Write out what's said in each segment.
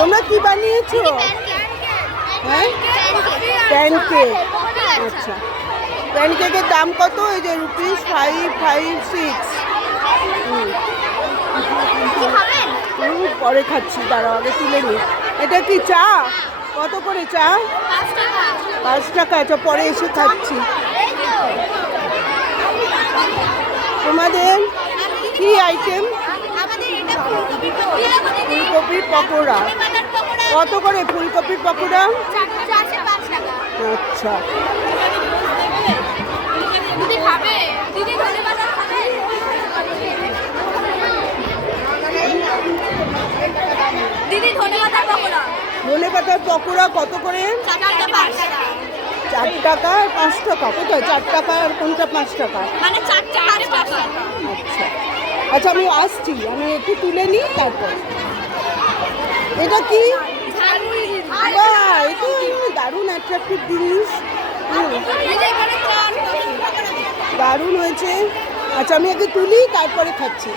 তোমরা কি বানিয়েছো? হ্যাঁ, প্যানকেক। আচ্ছা, প্যানকেকের দাম কত? এই যে ₹556। পরে খাচ্ছি, দাঁড়াও আগে তুলে নি। এটা কি চা? কত করে চা? 5 টাকা। আচ্ছা, পরে এসে খাচ্ছি। তোমাদের কি আইটেম? ফুলকপির পকোড়া। কত করে ফুলকপির পকোড়া? আচ্ছা, ধনেপাতার পকোড়া কত করে? 4 টাকা আর 5 টাকা। কোথায় 4 টাকা আর কোনটা 5 টাকা? আচ্ছা আচ্ছা, আমি আসছি, আমি একটু তুলে নিই তারপর। এটা কি? বাহ, এটা দারুণ অ্যাট্রাক্টিভ জিনিস। দারুণ হয়েছে। আচ্ছা, আমি আগে তুলি তারপরে খাচ্ছি।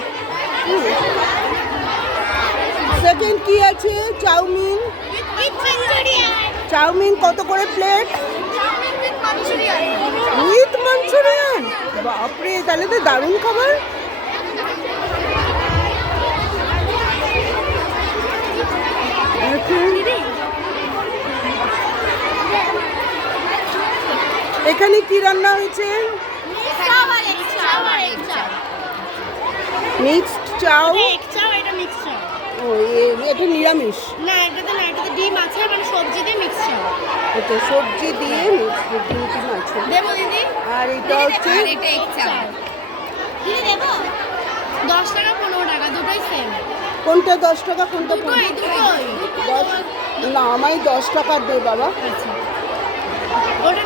সেকেন্ড কি আছে? চাউমিন। চাউমিন কত করে প্লেট? With Manchurian. বাপরে, তাহলে তো দারুণ খাবার। এখানে কি রান্না হয়েছে? মিক্সড চাও। ও, এটা নিরামিষ? না, এটাতে ডিম আছে, মানে সবজি দিয়ে মিক্স চাও। এটা সবজি দিয়ে মিক্সড ডিম আছে। দেবো দিদি? আর এটা হচ্ছে এটা এক চাও। দিদি দেবো? 10 টাকা 15 টাকা দুটোই সেম। কোনটা 10 টাকা কোনটা 15? দুটোই। 10 না, আমায় 10 টাকার দে বাবা। ওটা